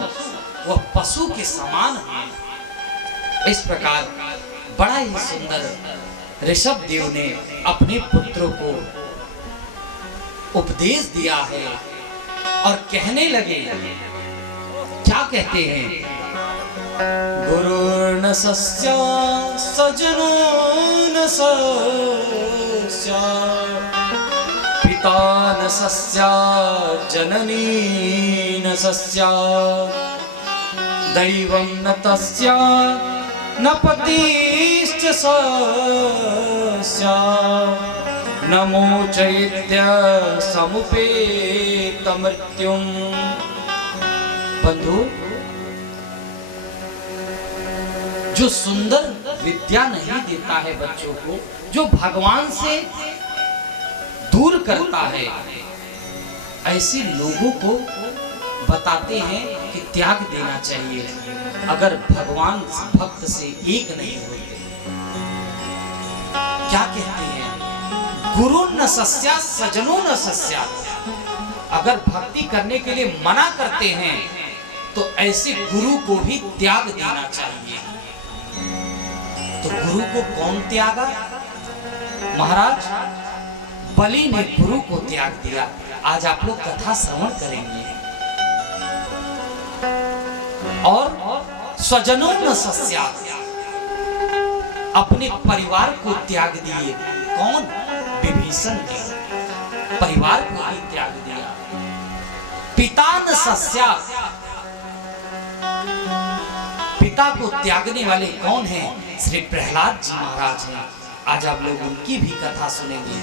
वह पशु के समान है। इस प्रकार बड़ा ही सुंदर ऋषभ देव ने अपने पुत्रों को उपदेश दिया है। और कहने लगे, क्या कहते हैं? गुरुर्न सस्या सजनो न सस्या, पिता न सस्या जननी न सस्या, दैवं न तस्या न पतिश्च सस्या, नमो चैत्य समुपेत मृत्युम। बंधु, जो सुंदर विद्या नहीं देता है बच्चों को, जो भगवान से दूर करता है, ऐसे लोगों को बताते हैं कि त्याग देना चाहिए अगर भगवान भक्त से एक नहीं होते। क्या कहते हैं? गुरु न सस्या सजनो न सस्या। अगर भक्ति करने के लिए मना करते हैं तो ऐसे गुरु को भी त्याग देना चाहिए। तो गुरु को कौन त्यागा? महाराज बलि ने गुरु को त्याग दिया। आज आप लोग कथा श्रवण करेंगे। और स्वजनों न सस्या, अपने परिवार को त्याग दिए। कौन? विभीषण ने परिवार को ही त्याग दिया। पिता न सस्या, पिता को त्यागने वाले कौन हैं? श्री प्रहलाद जी महाराज हैं। आज आप लोग उनकी भी कथा सुनेंगे।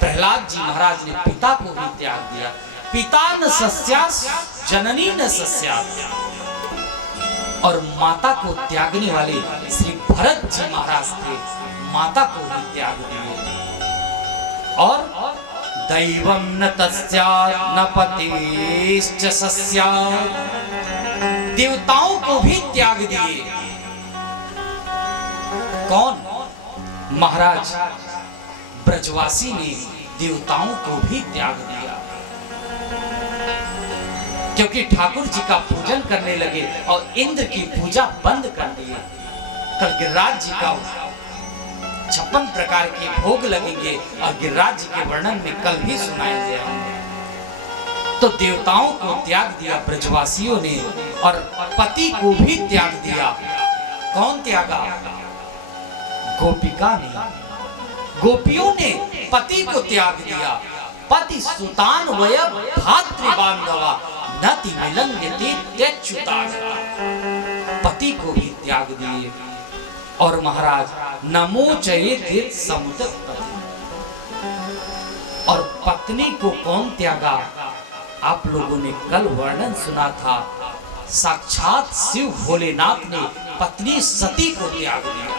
प्रहलाद जी महाराज ने पिता को ही त्याग दिया। पिता न सस्या जननी न सस्या। और माता को त्यागने वाले श्री भरत जी महाराज थे, माता को ही त्याग दिए। और दैवम न तस्या न पतिश्च सस्या, देवताओं को भी त्याग दिए। कौन? महाराज ब्रजवासी ने देवताओं को भी त्याग दिया, क्योंकि ठाकुर जी का पूजन करने लगे और इंद्र की पूजा बंद कर दिए। कल गिरिराज जी का 56 प्रकार के भोग लगेंगे और गिरिराज जी के वर्णन में कल भी सुनाएंगे हम। तो देवताओं को त्याग दिया ब्रजवासियों ने और पति को भी त्याग दिया। कौन त्यागा? गोपिका ने, गोपियों ने पति को त्याग दिया। पति सुतान वय भातृबांधवा नति विलंघ्यते त्यच्युताः, पति को भी त्याग दिए। और महाराज नमो चयेत समुद्रपति, और पत्नी को कौन त्यागा? आप लोगों ने कल वर्णन सुना था, साक्षात शिव भोलेनाथ ने पत्नी सती को त्याग दिया।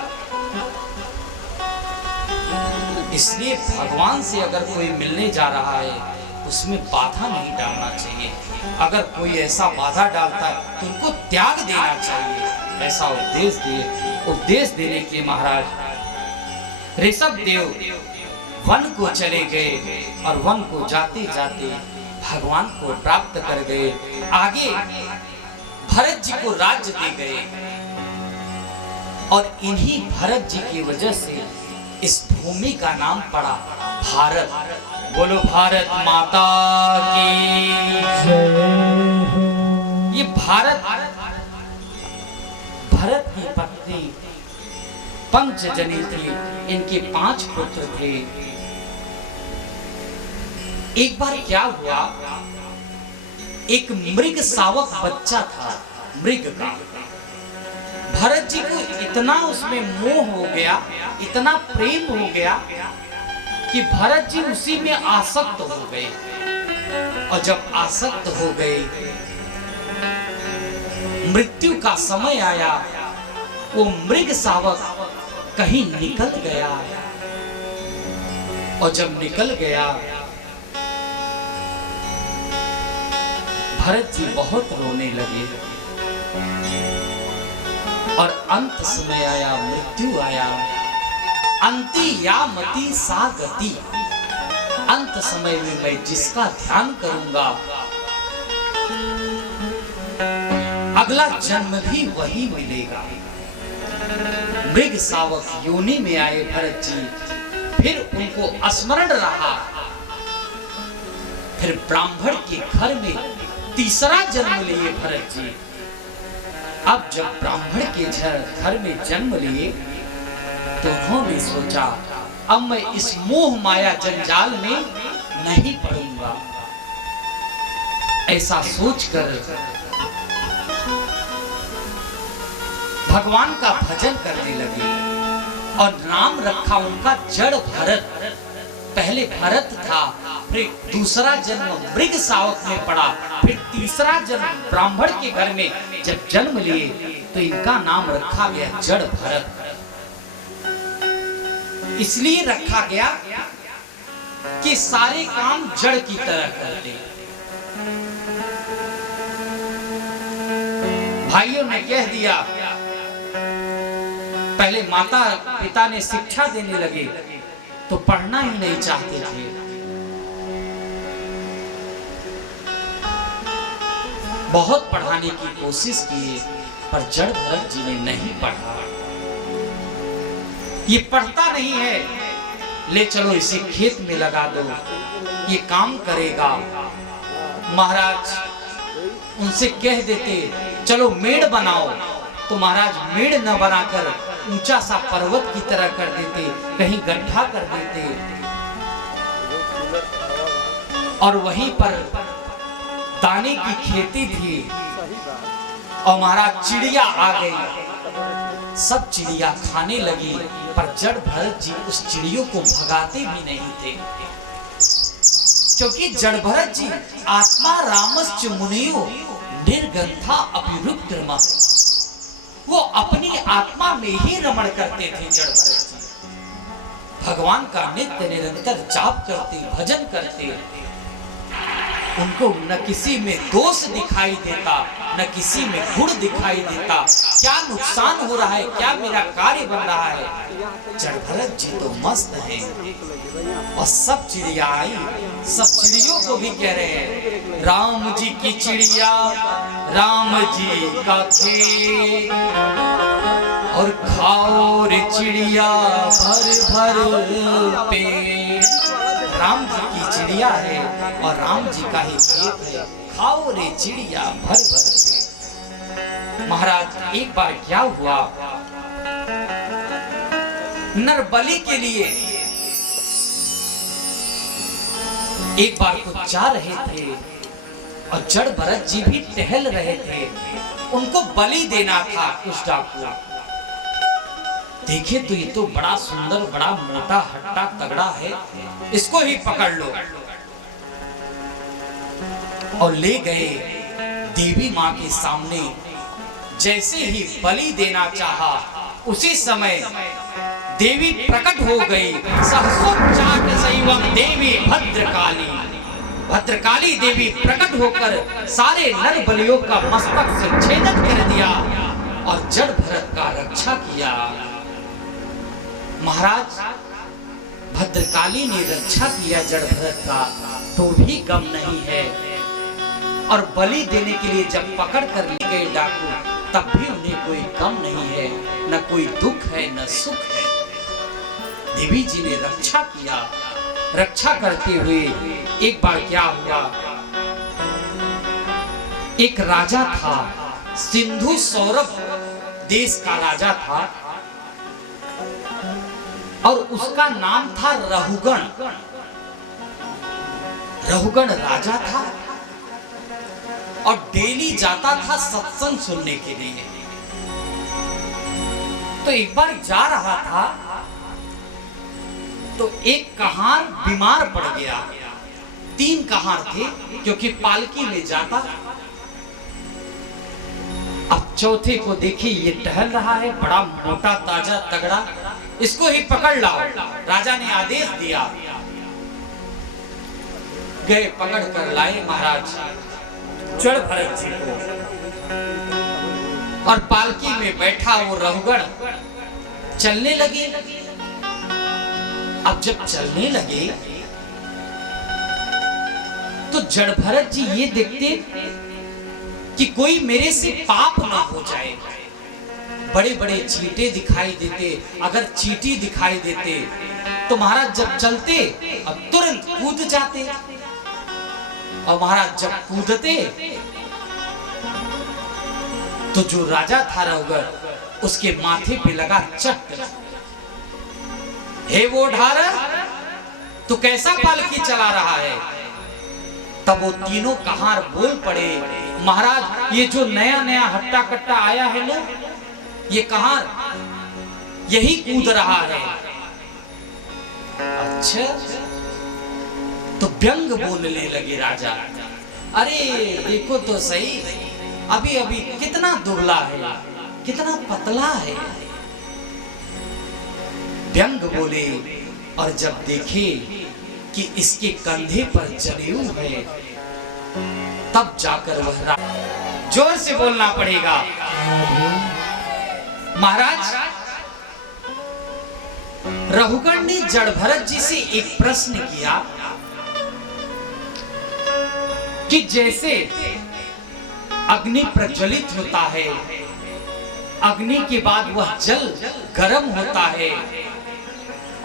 इसलिए भगवान से अगर कोई मिलने जा रहा है उसमें बाधा नहीं डालना चाहिए। अगर कोई ऐसा बाधा डालता है तो उनको त्याग देना चाहिए। ऐसा उपदेश देने के महाराज ऋषभ देव वन को चले गए और वन को जाते जाते भगवान को प्राप्त कर गए। आगे भरत जी को राज्य दे गए और इन्हीं भरत जी की वजह से इस भूमि का नाम पड़ा भारत। बोलो भारत माता की। ये भारत, भरत की पत्नी पंचजनी थी, इनके 5 पुत्र थे। एक बार क्या हुआ, एक मृग शावक बच्चा था मृग का। भरत जी को इतना उसमें मोह हो गया, इतना प्रेम हो गया कि भरत जी उसी में आसक्त हो गए। और जब आसक्त हो गए, मृत्यु का समय आया, वो मृग शावक कहीं निकल गया। और जब निकल गया, भरत जी बहुत रोने लगे। और अंत समय आया, मृत्यु आया। अंति या मति सा गति, अंत समय में मैं जिसका ध्यान करूंगा अगला जन्म भी वही मिलेगा। मृग शावक योनि में आए भरत जी, फिर उनको स्मरण रहा। फिर ब्राह्मण के घर में तीसरा जन्म लिए भरत जी। अब जब ब्राह्मण के घर में जन्म लिए तो उन्होंने सोचा, अब मैं इस मोह माया जंजाल में नहीं पड़ूंगा। ऐसा सोचकर भगवान का भजन करने लगे और नाम रखा उनका जड़ भरत। पहले भरत था, फिर दूसरा जन्म मृग शावक में पड़ा, फिर तीसरा जन्म ब्राह्मण के घर में जब जन्म लिए तो इनका नाम रखा गया जड़ भरत। इसलिए रखा गया कि सारे काम जड़ की तरह करते। भाइयों ने कह दिया, पहले माता पिता ने शिक्षा देने लगे तो पढ़ना ही नहीं चाहते थे। बहुत पढ़ाने की कोशिश की पर जड़ भरत जी ने नहीं पढ़ा। ये पढ़ता नहीं है, ले चलो इसे खेत में लगा दो, ये काम करेगा। महाराज उनसे कह देते चलो मेड़ बनाओ, तो महाराज मेड़ न बनाकर ऊंचा सा पर्वत की तरह कर देते, कहीं गड्ढा कर देते और वहीं पर दाने की खेती थी। और महाराज चिड़िया आ गई, सब चिड़िया खाने लगी, पर जड़ भरत जी उस चिड़ियों को भगाते भी नहीं थे, क्योंकि जड़ भरत जी आत्मा रामश्च मुनियो निर्गंथा अभिरुद्रमा, वो अपनी आत्मा में ही रमण करते थे। जड़ भरत जी भगवान का नित्य निरंतर जाप करते, भजन करते, उनको न किसी में दोष दिखाई देता, न किसी में गुण दिखाई देता। क्या नुकसान हो रहा है, क्या मेरा कार्य बन रहा है। जड़ भरत जी तो मस्त हैं। और सब चिड़िया आई, सब चिड़ियों को भी कह रहे हैं राम जी की चिड़िया, राम जी का खेत, और खाओ रे चिड़िया भर भर पेट। राम जी की चिड़िया है और राम जी का ही खेत है, खाओ रे चिड़िया भर भर पेट। महाराज एक बार क्या हुआ, नरबली के लिए एक बार को जा रहे थे और जड़ भरत जी भी टहल रहे थे, उनको बलि देना था कुछ डाकू। देखे तो ये तो बड़ा सुंदर, बड़ा मोटा हट्टा तगड़ा है, इसको ही पकड़ लो। और ले गए देवी माँ के सामने। जैसे ही बलि देना चाहा, उसी समय देवी प्रकट हो गई। सहसोपचाट सैवम देवी भद्रकाली, भद्रकाली देवी प्रकट होकर सारे नर बलियों का मस्तक से छेदन कर दिया और जड़ भरत का रक्षा किया। महाराज भद्रकाली ने रक्षा किया जड़ भरत का, तो भी गम नहीं है। और बलि देने के लिए जब पकड़ कर ले गए डाकू, तब भी उन्हें कोई गम नहीं है, न कोई दुख है न सुख है। देवी जी ने रक्षा किया। रक्षा करते हुए एक बार क्या हुआ, एक राजा था, सिंधु सौरभ देश का राजा था, और उसका नाम था रहुगण। रहुगण राजा था और डेली जाता था सत्संग सुनने के लिए। तो एक बार जा रहा था तो एक कहार बीमार पड़ गया। 3 कहार थे, क्योंकि पालकी में जाता। अब चौथे को देखिए, ये टहल रहा है, बड़ा मोटा ताजा तगड़ा, इसको ही पकड़ लाओ। राजा ने आदेश दिया, गए पकड़ कर लाए महाराज जड़ भरत जी को। और पालकी में बैठा वो रहुगण चलने लगे। अब जब चलने लगे तो जड़ भरत जी ये देखते कि कोई मेरे से पाप ना हो जाए। बड़े बड़े चींटे दिखाई देते, अगर चींटी दिखाई देते तो महाराज जब चलते अब तुरंत कूद जाते। और महाराज जब कूदते तो जो राजा था रहुगण, उसके माथे पे लगा चट। हे वो ढार, तू कैसा पालकी चला रहा है। तब वो तीनों कहार बोल पड़े, महाराज ये जो नया नया हट्टा कट्टा आया है ना, ये कहार यही कूद रहा है। अच्छा, तो व्यंग बोलने लगे राजा, अरे देखो तो सही, अभी अभी कितना दुबला है, कितना पतला है। व्यंग बोले, और जब देखे कि इसके कंधे पर जनेऊ है, तब जाकर वह जोर से बोलना पड़ेगा, महाराज, रघुगण ने जड़ भरत जी से एक प्रश्न किया कि जैसे अग्नि प्रज्वलित होता है, अग्नि के बाद वह जल गर्म होता है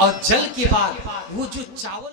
और जल के बाद वो जो चावल